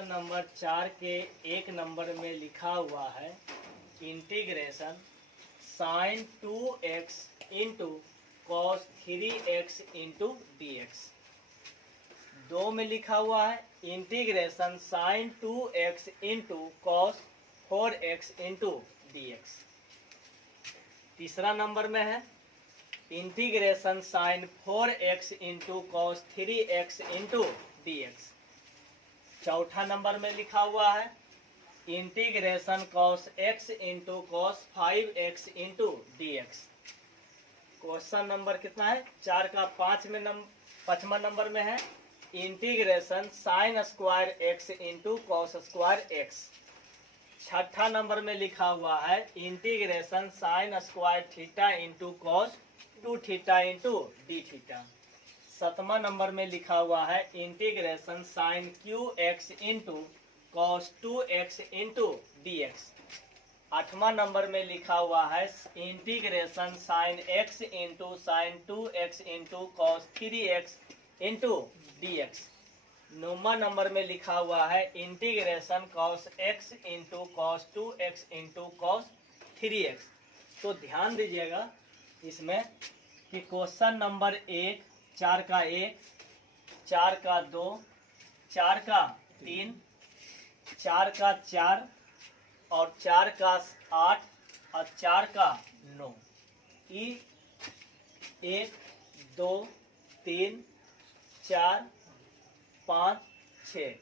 Question number 4 के 1 number में लिखा हुआ है integration sine 2x into cos 3x into d x. 2 में लिखा हुआ है integration sine 2x into cos 4x into d x. तीसरा नंबर में है integration sine 4x into cos 3x into d x. चौथा नंबर में लिखा हुआ है integration cos x into cos 5x into d x. Question number कितना है 4 का 5वां नंबर में है integration sine square x into cos square x। छठा नंबर में लिखा हुआ है integration sine square theta into cos 2 theta into d theta. 7वां नंबर में लिखा हुआ है integration sine cube x into cos 2x into d x. 8वां नंबर में लिखा हुआ है integration sine x into sine 2x into cos 3x into d x. 9वां नंबर में लिखा हुआ है integration cos x into cos 2x into cos 3x। तो ध्यान दीजिएगा इसमें कि क्वेश्चन नंबर 1 4 का 1, 4 का 2, 4 का 3, 4 का 4 और 4 का 8 और 4 का 9। 1 2 3 4 5 6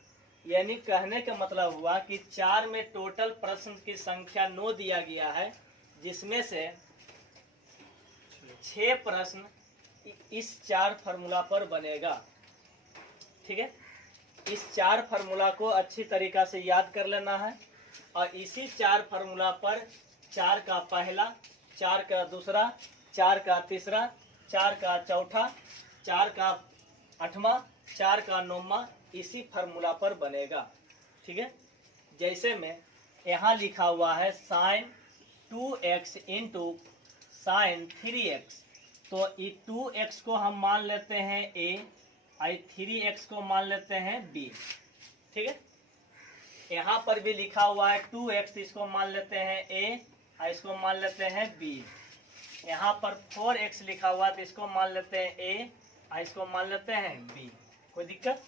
यानी कहने का मतलब हुआ कि 4 में टोटल प्रश्न की संख्या 9 दिया गया है, जिसमें से 6 प्रश्न इस 4 फार्मूला पर बनेगा। ठीक है, इस 4 फार्मूला को अच्छी तरीका से याद कर लेना है और इसी 4 फार्मूला पर 4 का पहला, 4 का दूसरा, 4 का तीसरा, 4 का चौथा, 4 का 8वां, 4 का 9वां इसी फार्मूला पर बनेगा। ठीक है, जैसे में यहाँ लिखा हुआ है sign 2x into sign 3x, तो ये 2x को हम मान लेते हैं a और 3x को मान लेते हैं b। ठीक है, यहाँ पर भी लिखा हुआ है 2x, इसको मान लेते हैं a और इसको मान लेते हैं b। यहाँ पर 4x लिखा हुआ तो इसको मान लेते हैं a और इसको मान लेते हैं b। कोई दिक्कत?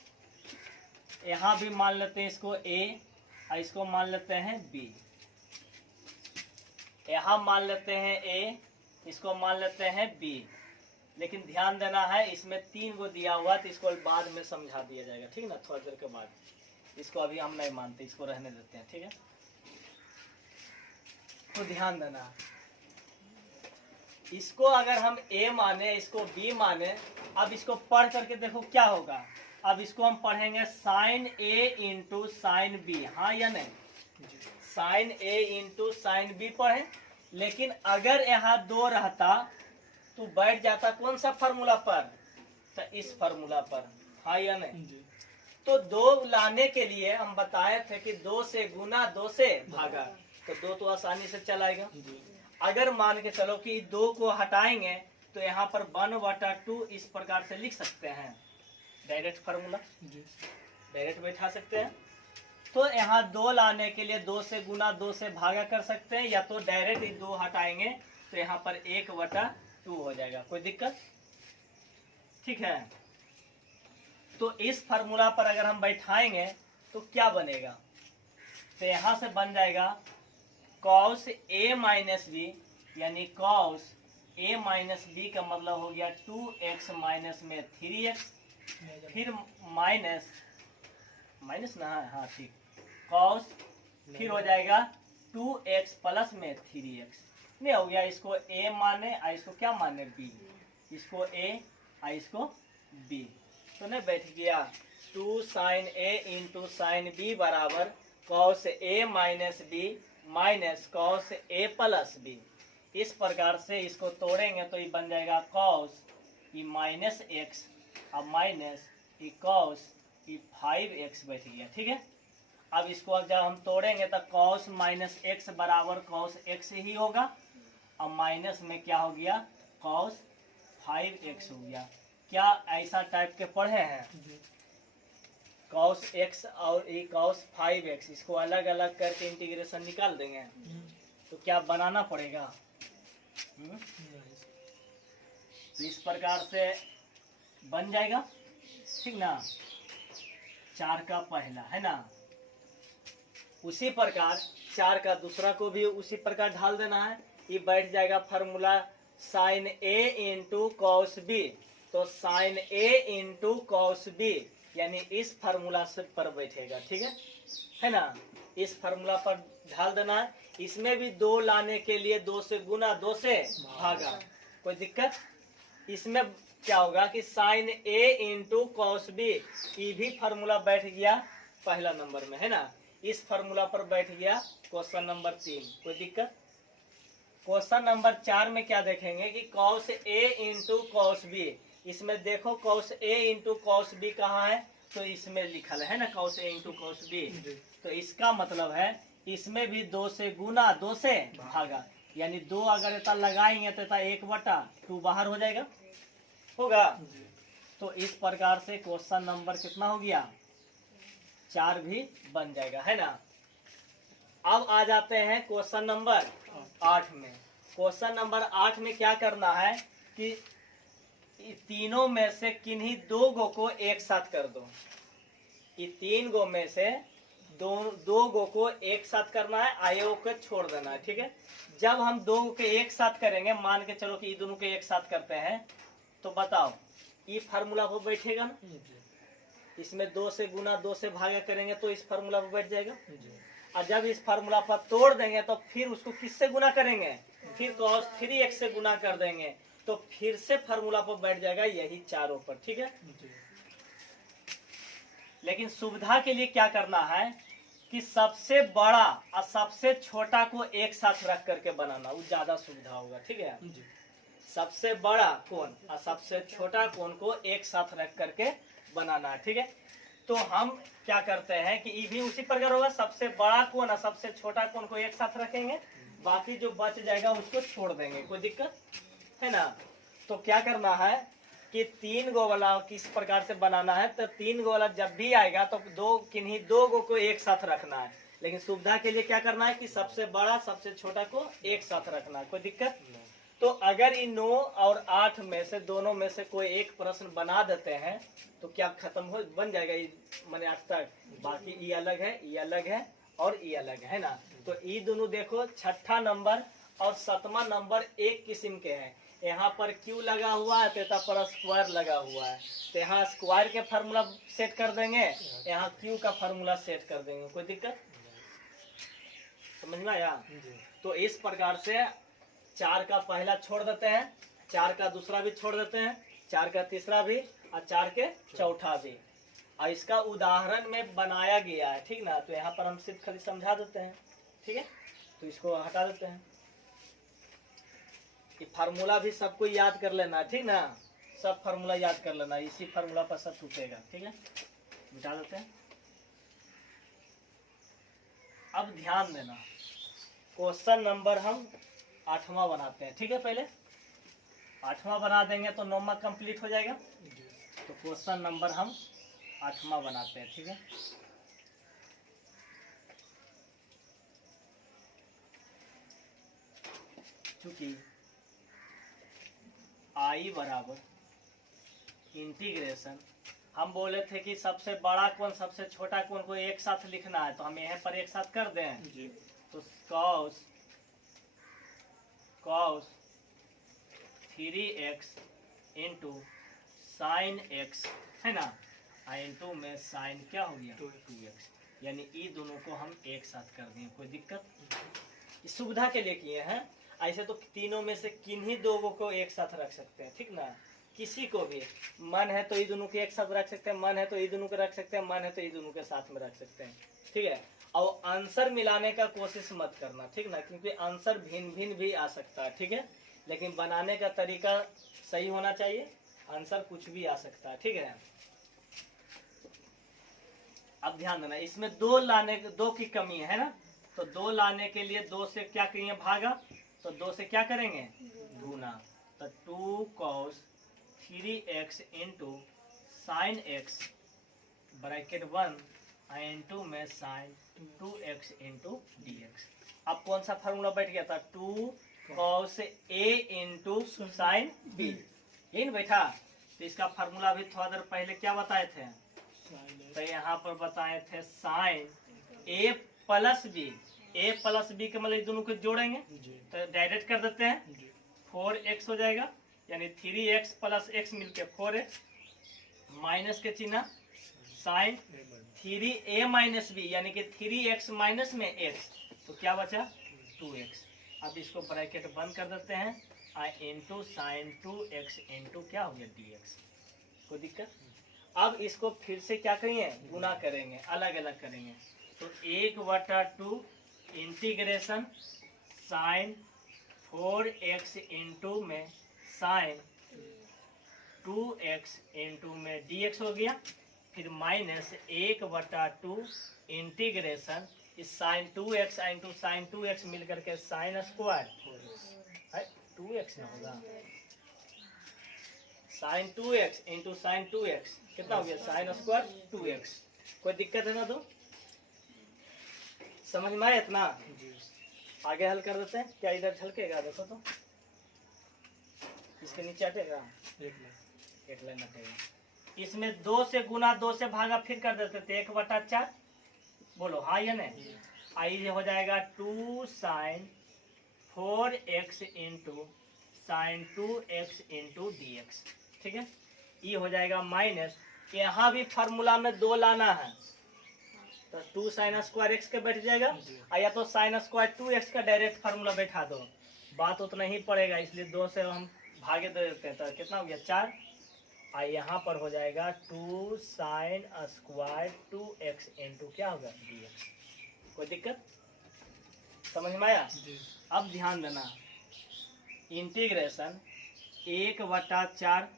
यहाँ भी मान लेते हैं इसको a और इसको मान लेते हैं b। यहाँ मान लेते हैं a, इसको मान लेते हैं b। लेकिन ध्यान देना है इसमें 3 गो दिया हुआ तो इसको बाद में समझा दिया जाएगा। ठीक है ना, थोड़ी देर के बाद। इसको अभी हम नहीं मानते, इसको रहने देते हैं। ठीक है, तो ध्यान देना, इसको अगर हम a माने, इसको b माने, अब इसको पढ़ करके देखो क्या होगा। अब इसको हम पढ़ेंगे sine a into sine b, हाँ या नहीं? Sine a into sine b पढ़े। लेकिन अगर यहाँ 2 रहता तो बैठ जाता कौन सा फार्मूला पर? तो इस फार्मूला पर, हाँ या नहीं? तो 2 लाने के लिए हम बताए थे कि 2 से गुना 2 से भागा, तो 2 तो आसानी से चलाएगा। अगर मान के चलो कि 2 को हटाएंगे तो यहाँ पर 1/2 इस प्रकार से लिख सकते हैं। डायरेक्ट फार्मूला डायरेक्ट बैठा सकते हैं। तो यहाँ 2 लाने के लिए 2 से गुना 2 से भागा कर सकते हैं, या तो डायरेक्ट 2 हटाएंगे तो यहाँ पर 1/2 हो जाएगा। कोई दिक्कत? ठीक है, तो इस फार्मूला पर अगर हम बैठाएंगे तो क्या बनेगा? तो यहाँ से बन जाएगा cos a माइनस बी, यानी cos a माइनस बी का मतलब हो गया 2x माइनस में 3x, फिर माइनस ना, हाँ ठीक, cos फिर हो जाएगा 2x प्लस में 3x। नहीं हो गया, इसको a माने और इसको क्या माने b, इसको a और इसको b, तो नहीं बैठ गया 2 sine a into sine b बराबर cos a minus b minus cos a plus b। इस प्रकार से इसको तोड़ेंगे तो ये बन जाएगा cos ये माइनस x और माइनस ये cos ये 5x बैठ गया। ठीक है, अब इसको जब हम तोड़ेंगे तो cos माइनस x बराबर cos x ही होगा, और माइनस में क्या हो गया cos 5x हो गया। क्या ऐसा टाइप के पढ़े हैं? कॉस एक्स और ये कॉस 5x, इसको अलग अलग करके इंटीग्रेशन निकाल देंगे तो क्या बनाना पड़ेगा। तो इस प्रकार से बन जाएगा, ठीक ना। 4 का पहला है ना, उसी प्रकार 4 का दूसरा को भी उसी प्रकार ढाल देना है। ये बैठ जाएगा फार्मूला साइन ए इंटू कॉस बी, तो साइन ए इंटू कॉस बी यानी इस फार्मूला से पर बैठेगा, ठीक है ना। इस फार्मूला पर ढाल देना है। इसमें भी 2 लाने के लिए 2 से गुना 2 से भागा, कोई दिक्कत। इसमें क्या होगा कि साइन ए इंटू कॉस बी, ये भी फार्मूला बैठ गया पहला नंबर में, है ना। इस फार्मूला पर बैठ गया क्वेश्चन नंबर 3, कोई दिक्कत। क्वेश्चन नंबर 4 में क्या देखेंगे कि cos A into cos B, इसमें देखो cos A into cos B कहाँ है, तो इसमें लिखल है ना cos A into cos B. तो इसका मतलब है इसमें भी 2 से गुना 2 से भागा, यानी 2 अगर इतना लगाएंगे तो 1/2 बाहर हो जाएगा, होगा। तो इस प्रकार से क्वेश्चन नंबर कितना हो गया, 4 भी बन जाएगा, है ना। अब आ जाते हैं क्वेश्चन नंबर 8 में। क्वेश्चन नंबर 8 में क्या करना है कि तीनों में से किन्हीं 2 गो को एक साथ कर दो। ये 3 गो में से 2 गो को एक साथ करना है, आयो को छोड़ देना है, ठीक है। जब हम 2 के एक साथ करेंगे, मान के चलो कि ये दोनों के एक साथ करते हैं, तो बताओ ये फार्मूला पर बैठेगा ना। इसमें 2 से गुना 2 से भागा करेंगे तो इस फार्मूला पर बैठ जाएगा। और जब इस फार्मूला पर तोड़ देंगे तो फिर उसको किससे गुना करेंगे, फिर cos 3x से गुना कर देंगे, तो फिर से फार्मूला पर बैठ जाएगा यही चारों पर, ठीक है। लेकिन सुविधा के लिए क्या करना है कि सबसे बड़ा और सबसे छोटा को एक साथ रख करके बनाना, वो ज्यादा सुविधा होगा, ठीक है। सबसे बड़ा कोण और सबसे छोटा कोण को एक साथ रख करके बनाना है, ठीक है। तो हम क्या करते हैं कि ये भी उसी प्रकार होगा, सबसे बड़ा कोण और सबसे छोटा कोण को एक साथ रखेंगे, बाकी जो बच जाएगा उसको छोड़ देंगे, कोई दिक्कत है ना। तो क्या करना है कि 3 गो वाला किस प्रकार से बनाना है, तो 3 गो वाला जब भी आएगा तो किन्हीं 2 गो को एक साथ रखना है। लेकिन सुविधा के लिए क्या करना है कि सबसे बड़ा सबसे छोटा को एक साथ रखना है, कोई दिक्कत। तो अगर इन 9 और 8 में से दोनों में से कोई एक प्रश्न बना देते हैं तो क्या खत्म हो बन जाएगा, मैंने 8 तक, बाकी ये अलग है, ये अलग है और ये अलग है ना। तो ये दोनों देखो 6ठा नंबर और 7वां नंबर एक किस्म के हैं। यहाँ पर क्यू लगा हुआ है तो पर स्क्वायर लगा हुआ है, तो यहाँ स्क्वायर के फार्मूला सेट कर देंगे, यहाँ क्यू का फार्मूला सेट कर देंगे, कोई दिक्कत समझ में आया। तो इस प्रकार से 4 का पहला छोड़ देते हैं, 4 का दूसरा भी छोड़ देते हैं, 4 का तीसरा भी और 4 के चौथा भी, और इसका उदाहरण में बनाया गया है, ठीक ना। तो यहाँ पर हम सिर्फ खाली समझा देते हैं, ठीक है। तो इसको हटा देते हैं। ये फार्मूला भी सबको याद कर लेना, ठीक ना, सब फार्मूला याद कर लेना, इसी फार्मूला पर सब टूटेगा, ठीक है। मिटा देते हैं। अब ध्यान देना, क्वेश्चन नंबर हम 8वां बनाते हैं, ठीक है। पहले 8वां बना देंगे तो 9वां कंप्लीट हो जाएगा। तो क्वेश्चन नंबर हम 8वां बनाते हैं, ठीक है। चूंकि आई बराबर इंटीग्रेशन, हम बोले थे कि सबसे बड़ा कोण सबसे छोटा कोण को एक साथ लिखना है, तो हम यहाँ पर एक साथ कर दें जी। तो cos 3x into sine x है ना, इंटू में साइन क्या हो गया 2x, यानी ये दोनों को हम एक साथ कर दें, कोई दिक्कत। इस सुविधा के लिए किए हैं। ऐसे तो तीनों में से किन्हीं 2 को एक साथ रख सकते हैं, ठीक ना। किसी को भी मन है तो ये दोनों के एक साथ रख सकते हैं, मन है तो ये दोनों के रख सकते हैं, मन है तो ये दोनों के साथ में रख सकते हैं, ठीक है। और आंसर मिलाने का कोशिश मत करना, ठीक ना, क्योंकि आंसर भिन्न भिन्न भी आ सकता है, ठीक है। लेकिन बनाने का तरीका सही होना चाहिए, आंसर कुछ भी आ सकता है, ठीक है। अब ध्यान देना, इसमें 2 की कमी है ना, तो 2 लाने के लिए 2 से क्या करेंगे भागा, तो 2 से क्या करेंगे गुना, तो 2 cos 3x into sine x bracket 1 into में sine 2x into d x. अब कौन सा फार्मूला बैठ गया था, 2 cos a into sine b, यही ना बैठा। तो इसका फार्मूला भी थोड़ा देर पहले क्या बताए थे, तो यहाँ पर बताए थे sine a plus b, a plus b के मतलब दोनों को जोड़ेंगे तो डायरेक्ट कर देते हैं, 4x हो जाएगा, यानी 3x प्लस x मिलके 4x, माइनस के चिन्ह साइन 3a माइनस b, यानी कि 3x माइनस में x, तो क्या बचा 2x। अब इसको ब्रैकेट बंद कर देते हैं, इंटू साइन 2x इंटू क्या हो गया dx। कोई दिक्कत। अब इसको फिर से क्या करेंगे, गुना करेंगे, अलग अलग करेंगे। तो 1/2 इंटीग्रेशन साइन 4x इंटू में साइन 2x इंटू में dx हो गया। फिर माइनस 1/2 इंटीग्रेशन इस sine 2x into sine 2x मिल करके साइन स्क्वायर 2x ना होगा, sign 2x into sine 2x कितना हो गया, साइन स्क्वायर 2x। कोई दिक्कत है ना, तो समझ में आया इतना। आगे हल कर देते हैं, क्या इधर झलकेगा देखो तो, इसके नीचे हटेगा, एक लाइन हटेगा। इसमें 2 से गुना 2 से भागा फिर कर देते थे, 1/4, बोलो हाँ या नहीं। आई हो जाएगा 2 sine 4x into sine 2x into dx, ठीक है। ये हो जाएगा माइनस, यहाँ भी फार्मूला में 2 लाना है, तो 2 साइन स्क्वायर x के बैठ जाएगा, या तो साइन स्क्वायर 2x का डायरेक्ट फार्मूला बैठा दो, बात उतना ही पड़ेगा, इसलिए 2 से हम भागे दे देते हैं, तो कितना हो गया 4। यहाँ पर हो जाएगा 2 साइन स्क्वायर 2x इंटू क्या होगा dx। कोई दिक्कत, समझ में आया। अब ध्यान देना, इंटीग्रेशन 1/4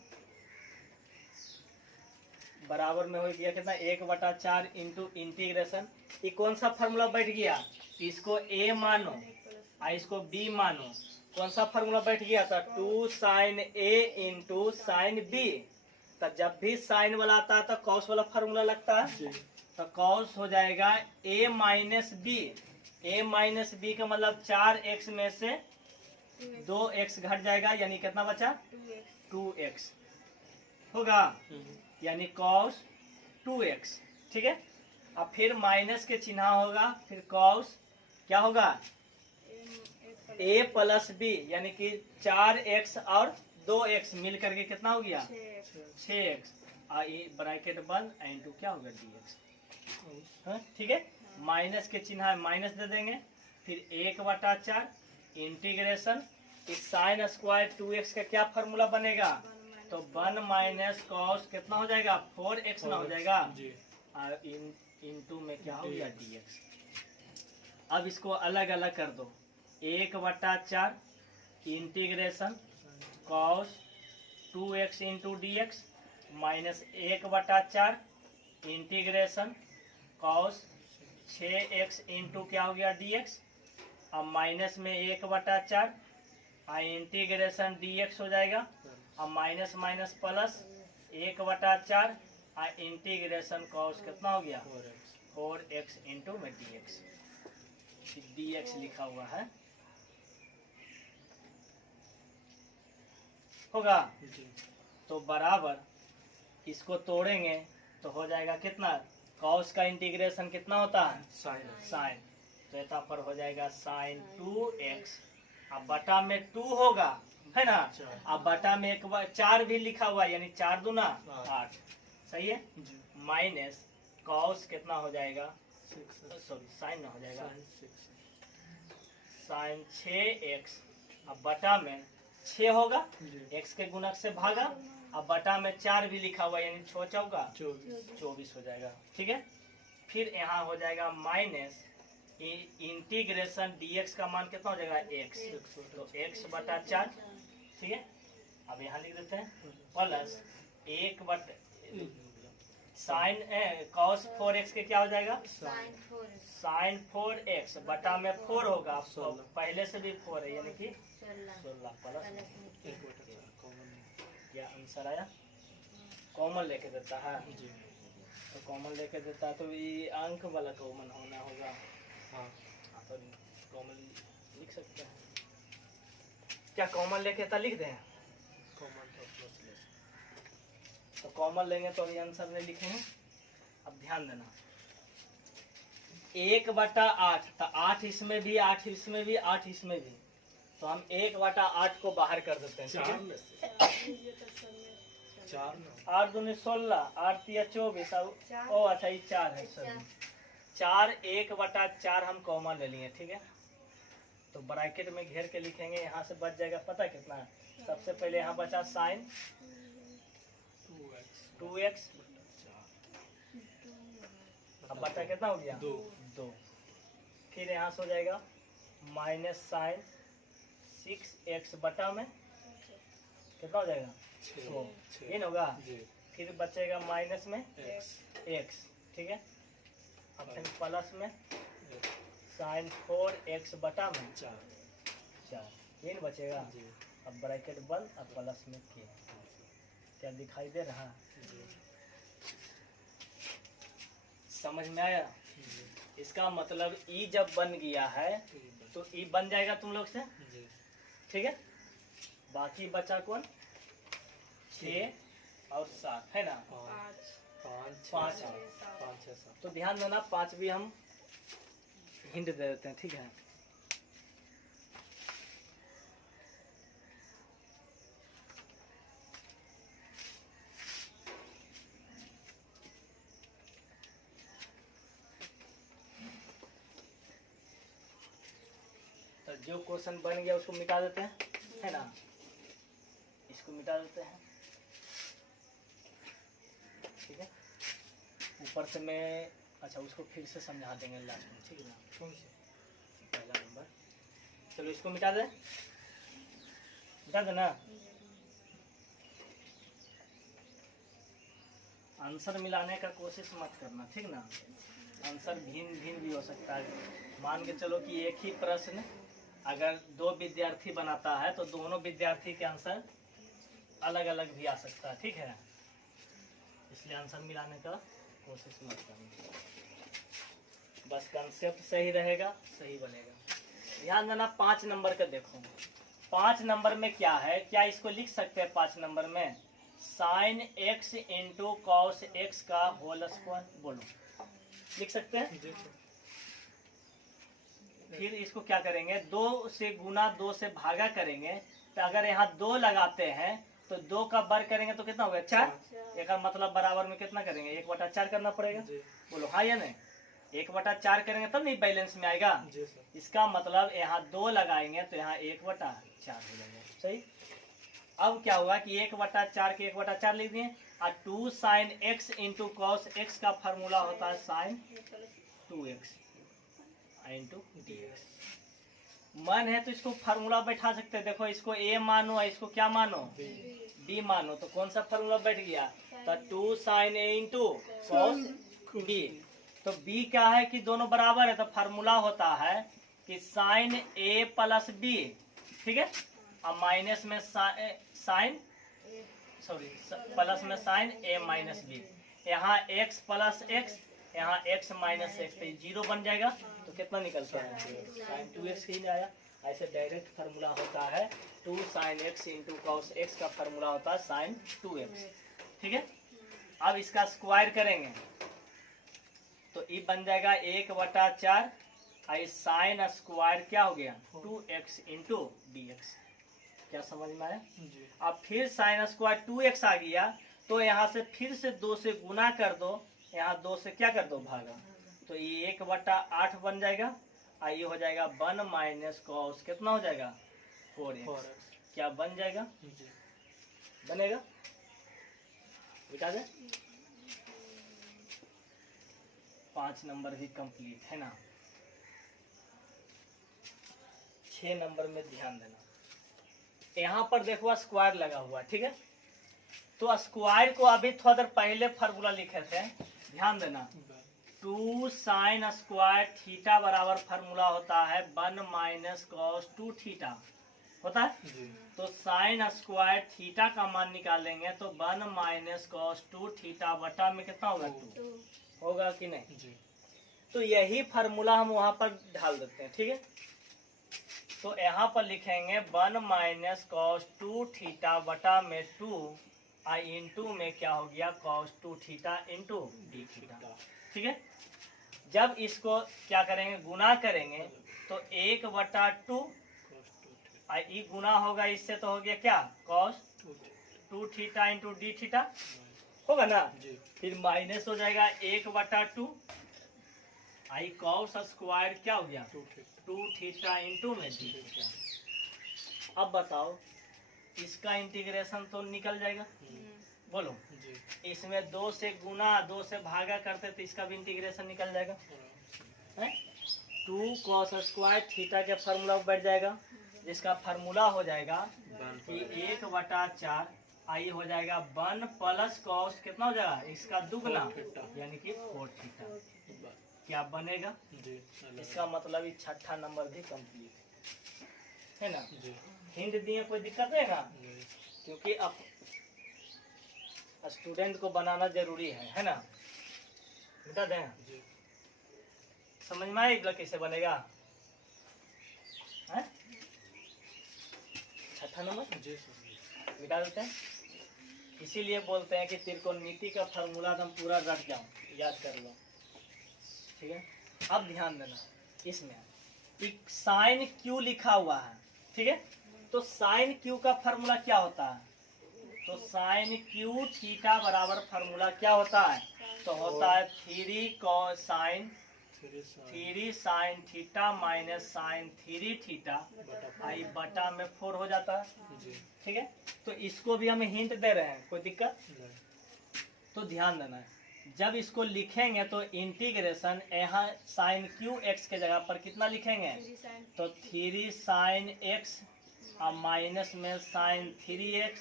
बराबर में हो गया कितना, 1/4 इंटू इंटीग्रेशन, ये कौन सा फार्मूला बैठ गया, इसको a मानो इसको b मानो, कौन सा फार्मूला बैठ गया था, 2 sine a into sine b। तो जब भी साइन वाला आता है तो कॉस वाला फार्मूला लगता है, तो कॉस हो जाएगा a minus b, a minus b का मतलब 4x में से 2x घट जाएगा, यानी कितना बचा 2x होगा, यानी कॉस 2x, ठीक है। अब फिर माइनस के चिन्ह होगा, फिर कॉस क्या होगा a प्लस b, यानी कि 4x और 2x मिल करके कितना हो गया 6x, ब्रैकेट बंद इंटू क्या होगा dx, ठीक है। माइनस के चिन्ह है, माइनस दे देंगे, फिर 1/4 इंटीग्रेशन इस साइन स्क्वायर 2x का क्या फार्मूला बनेगा, तो 1 माइनस कॉस कितना हो जाएगा 4x ना हो जाएगा, इंटू में क्या हो गया dx। अब इसको अलग अलग कर दो, 1/4 integration cos 2x into dx minus 1/4 integration cos 6x into क्या हो गया dx। अब माइनस में 1/4 इंटीग्रेशन dx हो जाएगा, अब minus minus plus 1/4 integration cos कितना हो गया 4x इंटू में dx, dx लिखा हुआ है होगा। तो बराबर इसको तोड़ेंगे तो हो जाएगा कितना, कॉस का इंटीग्रेशन कितना होता है साइन, तो यहाँ पर हो जाएगा साइन 2x, अब बटा में 2 होगा है ना, अब बटा में 4 भी लिखा हुआ है, यानी 4 दूना 8, सही है। माइनस कॉस कितना हो जाएगा, सॉरी साइन हो जाएगा साइन 6x, अब बटा में 6 होगा, x के गुणक से भागा, अब बटा में 4 भी लिखा हुआ, यानी 6 चौका 24 हो जाएगा, ठीक है। फिर यहाँ हो जाएगा माइनस इंटीग्रेशन dx का मान कितना हो जाएगा x, तो x/4, ठीक है। अब यहाँ लिख देते हैं प्लस 1 साइन कॉस 4x के क्या हो जाएगा साइन 4x बटा में 4 होगा, पहले से भी 4 है, यानी कि 16 प्लस क्या आंसर आया, कॉमन लेके देता है। तो कॉमन लेके देता है तो ये अंक वाला कॉमन होना होगा। हाँ तो कॉमन लिख सकते हैं। क्या कॉमन लेके था लिख दें? कॉमन तो प्लस ले सकते। तो कॉमन लेंगे तो अभी आंसर में लिखेंगे। अब ध्यान देना, 1/8 तो 8 इसमें भी, 8 इसमें भी, 8 इसमें भी, तो हम 1/8 को बाहर कर देते हैं। ठीक 4 है? में से 4 ना 8 दूनी 16, 8 तिया 24, अब ओ अच्छा ये 4 है सर। 4 1/4 हम कॉमन ले लिए। ठीक है, तो ब्रैकेट में घेर के लिखेंगे। यहाँ से बच जाएगा पता कितना है? सबसे पहले यहाँ बचा साइन 2x, अब बचा कितना हो गया? 2। फिर यहाँ से हो जाएगा माइनस साइन 6x बटा में कितना हो जाएगा? 6। ये ना होगा। फिर बचेगा माइनस में x। ठीक है, अब फिर प्लस में साइन 4x बटा में 4। ये ना बचेगा। अब ब्रैकेट बंद, अब प्लस में के। क्या दिखाई दे रहा है? समझ में आया? इसका मतलब ई जब बन गया है तो ई बन जाएगा तुम लोग से। ठीक है, बाकी बचा कौन? 6 और 7 है ना? 5। तो ध्यान देना 5 भी हम हिंट दे देते हैं। ठीक है, तो जो क्वेश्चन बन गया उसको मिटा देते हैं, है ना? इसको मिटा देते हैं। ठीक है, ऊपर से मैं अच्छा उसको फिर से समझा देंगे लास्ट में। ठीक है ना? कौन से? पहला नंबर। चलो इसको मिटा दे, मिटा देना। आंसर मिलाने का कोशिश मत करना। ठीक ना? आंसर भिन्न भिन्न भी हो सकता है। मान के चलो कि एक ही प्रश्न अगर 2 विद्यार्थी बनाता है तो दोनों विद्यार्थी के आंसर अलग अलग भी आ सकता है। ठीक है, इसलिए आंसर मिलाने का कोशिश मत करना। बस कंसेप्ट सही रहेगा, सही बनेगा। ध्यान देना 5 नंबर का देखो। 5 नंबर में क्या है? क्या इसको लिख सकते हैं 5 नंबर में? Sine x into cos x का होल स्क्वायर। बोलो, लिख सकते हैं? फिर इसको क्या करेंगे? 2 से गुना 2 से भागा करेंगे। तो अगर यहाँ 2 लगाते हैं तो 2 का वर्ग करेंगे तो कितना हो गया? 4। एक मतलब बराबर में कितना करेंगे? 1/4 करना पड़ेगा। बोलो हाँ या नहीं? 1/4 करेंगे तब नहीं बैलेंस में आएगा। इसका मतलब यहाँ 2 लगाएंगे तो यहाँ 1/4 हो जाएगा। सही। अब क्या होगा कि 1/4 के 1/4 लिख दिए और 2 sine x into cos x का फार्मूला होता है साइन 2x इंटू dx। मन है तो इसको फार्मूला बैठा सकते हैं। देखो इसको a मानो और इसको क्या मानो? b मानो। तो कौन सा फार्मूला बैठ गया? तो 2 sine a into cos b। तो b क्या है कि दोनों बराबर है, तो फार्मूला होता है कि साइन a प्लस b। ठीक है, और माइनस में साइन प्लस में साइन a माइनस b। यहाँ x प्लस x, यहाँ x माइनस x, तो 0 बन जाएगा। तो कितना निकलता है? साइन 2x ही नहीं आया। ऐसे डायरेक्ट फार्मूला होता है 2 sine x into cos x का फार्मूला होता है साइन 2x। ठीक है, अब इसका स्क्वायर करेंगे तो ये बन जाएगा 1/4 और साइन स्क्वायर क्या हो गया? 2x into dx। क्या समझ में आया? अब फिर साइन स्क्वायर 2x आ गया तो यहाँ से फिर से 2 से गुना कर दो, यहाँ 2 से क्या कर दो? भागा। तो ये 1/8 बन जाएगा और ये हो जाएगा 1 माइनस कॉस कितना हो जाएगा? 4x। क्या बन जाएगा? बनेगा? बिटा दे। 5 नंबर भी कंप्लीट है ना? 6 नंबर में ध्यान देना। यहाँ पर देखो स्क्वायर लगा हुआ। ठीक है, तो स्क्वायर को अभी थोड़ा देर पहले फार्मूला लिखे थे। ध्यान देना 2 साइन स्क्वायर थीटा बराबर फार्मूला होता है 1 माइनस कॉस 2 थीटा। होता है। जी तो साइन स्क्वायर थीटा का मान निकालेंगे तो 1 माइनस कॉस 2 थीटा बटा में कितना होगा 2 होगा कि नहीं। जी तो यही फार्मूला हम वहां पर ढाल देते हैं, ठीक है। तो यहाँ पर लिखेंगे 1 माइनस कॉस 2 थीटा बटा में 2 आई इंटू में क्या हो गया cos 2 theta into d theta, ठीक है। जब इसको क्या करेंगे गुना करेंगे तो 1/2 आई गुना होगा इससे तो हो गया क्या cos 2 theta into d theta होगा ना। जी फिर माइनस हो जाएगा 1/2 आई कॉस स्क्वायर क्या हो गया 2 थीटा इंटू में डी थीटा। अब बताओ इसका इंटीग्रेशन तो निकल जाएगा, बोलो। जी इसमें 2 से गुना 2 से भागा करते तो इसका भी इंटीग्रेशन निकल जाएगा है। 2 कॉस स्क्वायर थीटा के फार्मूला बैठ जाएगा जिसका फार्मूला हो जाएगा कि 1/4 आई हो जाएगा 1 प्लस कॉस कितना हो जाएगा इसका दुगना यानी कि 4 थीटा क्या बनेगा। जी इसका मतलब ही छठा नंबर भी कंप्लीट है ना। जी हिंट दिए कोई दिक्कत नहीं ना, नहीं क्योंकि अब स्टूडेंट को बनाना जरूरी है ना। बता दें जी समझ में आएगा कैसे बनेगा है? छठा नंबर जी सर मिटा देते हैं। इसीलिए बोलते हैं कि त्रिकोणमिति का फार्मूला तुम पूरा रट जाओ याद कर लो, ठीक है। अब ध्यान देना इसमें एक साइन क्यू लिखा हुआ है, ठीक है। तो साइन क्यू का फार्मूला क्या होता है, तो साइन क्यू थीटा बराबर फार्मूला क्या होता है, तो होता है 3 sine theta minus sine 3 theta आई बटा में 4 हो जाता है, जी ठीक है। तो इसको भी हम हिंट दे रहे हैं, कोई दिक्कत। नहीं तो ध्यान देना है जब इसको लिखेंगे तो इंटीग्रेशन यहाँ साइन क्यू एक्स के जगह पर कितना लिखेंगे, तो 3 साइन एक्स और माइनस में साइन 3x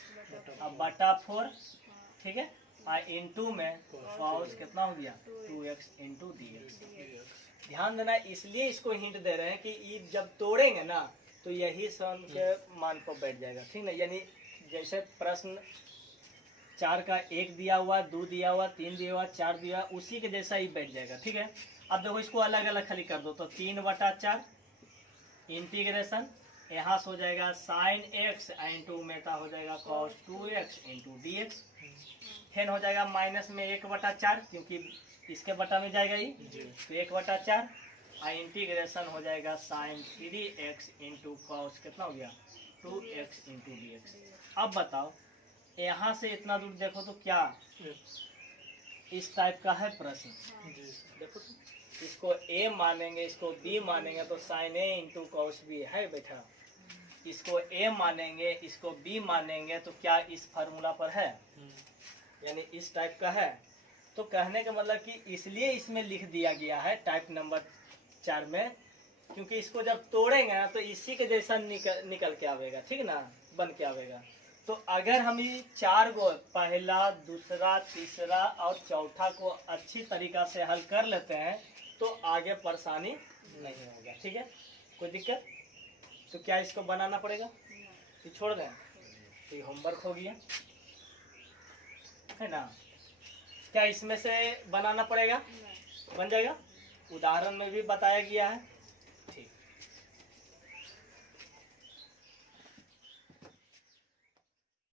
और बटा 4, ठीक है। और इंटू में कॉस कितना हो गया 2x इंटू dx। ध्यान देना इसलिए इसको हिंट दे रहे हैं कि ये जब तोड़ेंगे ना तो यही सम के मान पर बैठ जाएगा, ठीक ना। यानी जैसे प्रश्न 4 का 1 दिया हुआ 2 दिया हुआ 3 दिया हुआ 4 दिया हुआ उसी के जैसा ही बैठ जाएगा, ठीक है। अब देखो इसको अलग अलग खाली कर दो तो 3/4 इंटीग्रेशन यहाँ से हो जाएगा साइन एक्स इंटू में का हो जाएगा cos 2x into d x. फिर हो जाएगा माइनस में 1/4 क्योंकि इसके बटा में जाएगा ही, तो 1/4 और इंटीग्रेशन हो जाएगा साइन 3x इंटू कॉस कितना हो गया 2x इंटू डी एक्स। अब बताओ यहाँ से इतना दूर देखो तो क्या इस टाइप का है प्रश्न, देखो तो इसको a मानेंगे इसको b मानेंगे तो sine a into cos b है बेटा। इसको a मानेंगे इसको b मानेंगे तो क्या इस फार्मूला पर है, यानी इस टाइप का है। तो कहने का मतलब कि इसलिए इसमें लिख दिया गया है टाइप नंबर 4 में, क्योंकि इसको जब तोड़ेंगे ना तो इसी के जैसा निकल के आवेगा, ठीक ना, बन के आवेगा। तो अगर हम ये 4 को पहला दूसरा तीसरा और चौथा को अच्छी तरीका से हल कर लेते हैं तो आगे परेशानी नहीं होगा, ठीक है। कोई दिक्कत तो क्या इसको बनाना पड़ेगा, ये छोड़ दें तो ये होमवर्क हो गया है ना। क्या इसमें से बनाना पड़ेगा, बन जाएगा। उदाहरण में भी बताया गया है।